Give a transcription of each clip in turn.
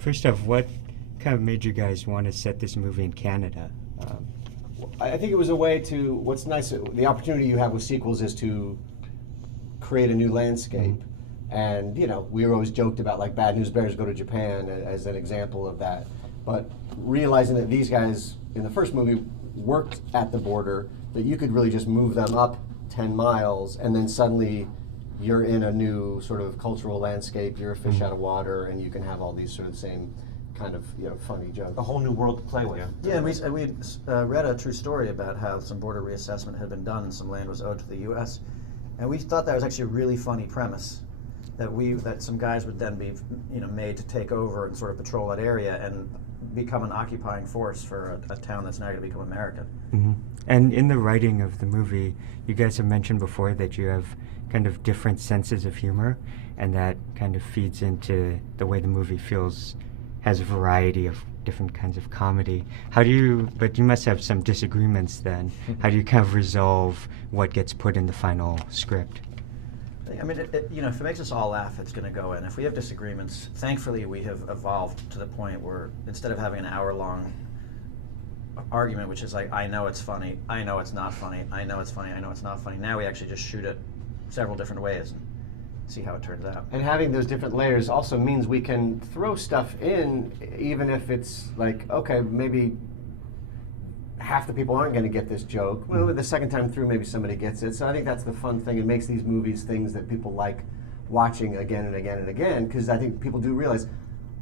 First off, what kind of made you guys want to set this movie in Canada? I think it was a way to, what's nice, the opportunity you have with sequels is to create a new landscape. And, you know, we were always joked about, like, Bad News Bears go to Japan as an example of that. But realizing that these guys, in the first movie, worked at the border, that you could really just move them up 10 miles, and then suddenly you're in a new sort of cultural landscape, you're a fish out of water, and you can have all these sort of same kind of, you know, funny jokes. A whole new world to play with. Yeah, and we read a true story about how some border reassessment had been done and some land was owed to the U.S. And we thought that was actually a really funny premise, that some guys would then be, you know, made to take over and sort of patrol that area and become an occupying force for a town that's now going to become American. And in the writing of the movie, you guys have mentioned before that you have kind of different senses of humor, and that kind of feeds into the way the movie feels, has a variety of different kinds of comedy. But you must have some disagreements then. How do you kind of resolve what gets put in the final script? I mean, you know, if it makes us all laugh, it's going to go in. If we have disagreements, thankfully we have evolved to the point where instead of having an hour-long argument, which is like, I know it's funny, I know it's not funny, I know it's funny, I know it's not funny, now we actually just shoot it several different ways and see how it turns out. And having those different layers also means we can throw stuff in, even if it's like, okay, maybe half the people aren't going to get this joke. Well, the second time through, maybe somebody gets it. So I think that's the fun thing. It makes these movies things that people like watching again and again and again, because I think people do realize,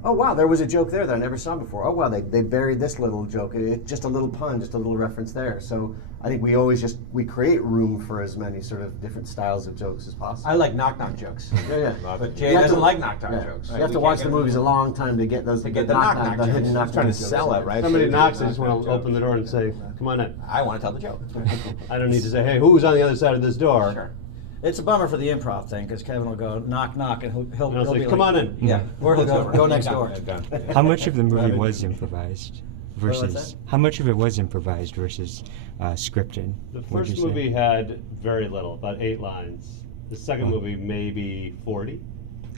oh wow, there was a joke there that I never saw before. Oh wow, they buried this little joke. Just a little pun, just a little reference there. So I think we create room for as many sort of different styles of jokes as possible. I like knock-knock jokes. Yeah. But Jay doesn't like knock-knock jokes. You have to watch the movies a long time to get those. To get the knock-knock jokes. hidden knock-knock Trying to jokes. sell it, right? Somebody knocks, I just want to open the door and say, come on in. I want to tell the joke. I don't need to say, hey, who's on the other side of this door? Sure. It's a bummer for the improv thing, because Kevin will go knock, knock, and he'll I'll say, be come like, on in. Yeah, or he'll go next door. How much of the movie was improvised what's versus how much of it was improvised versus scripted? The Would you first say? movie had very little, about 8 lines. The second movie, maybe 40.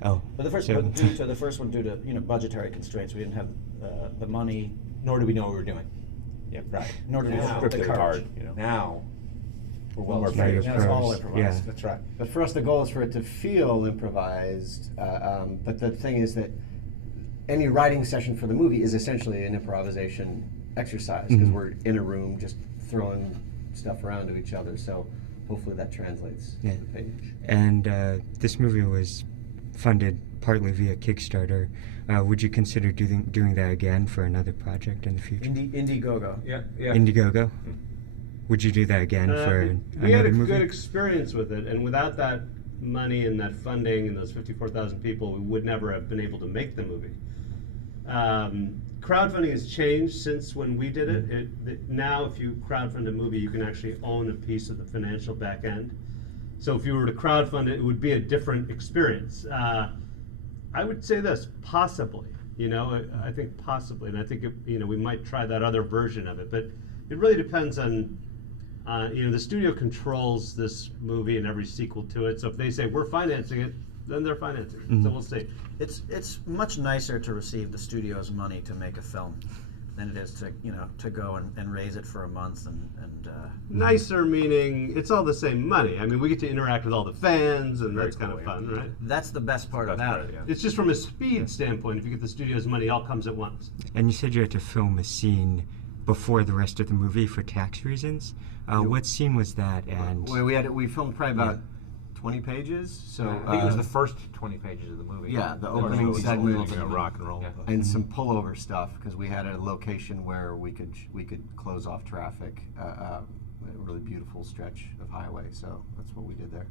Oh, But the first, so- due to budgetary constraints, we didn't have the money, Nor do we know what we're doing. Yeah. Right. nor did we have Scripted the courage. hard, you know. Now, we're well More prepared. famous. Now it's all Pros, improvised. yeah. That's right. But for us, the goal is for it to feel improvised. But the thing is that any writing session for the movie is essentially an improvisation exercise, because we're in a room just throwing stuff around to each other. So hopefully that translates Yeah. to the page. And this movie was funded partly via Kickstarter. Would you consider doing that again for another project in the future? Indiegogo. Yeah. Indiegogo? Would you do that again for We had another a movie? good experience with it, and without that money and that funding and those 54,000 people, we would never have been able to make the movie. Crowdfunding has changed since when we did it. Now, if you crowdfund a movie, you can actually own a piece of the financial back end. So if you were to crowdfund it, it would be a different experience. I would say this, possibly. I think possibly, and I think we might try that other version of it. But it really depends on. The studio controls this movie and every sequel to it. So if they say we're financing it, then they're financing it. So we'll see. It's much nicer to receive the studio's money to make a film than it is to go and raise it for a month and Nicer meaning it's all the same money. I mean, we get to interact with all the fans, and that's kind of cool, fun, right? that's the best part about it. Yeah. It's just from a speed standpoint. If you get the studio's money, it all comes at once. And you said you had to film a scene before the rest of the movie for tax reasons. What scene was that? And We filmed probably about 20 pages. So I think it was the first 20 pages of the movie. Yeah, the Of course, opening it was segment. rock and roll. Yeah. and some pullover stuff, because we had a location where we could close off traffic, a really beautiful stretch of highway. So that's what we did there.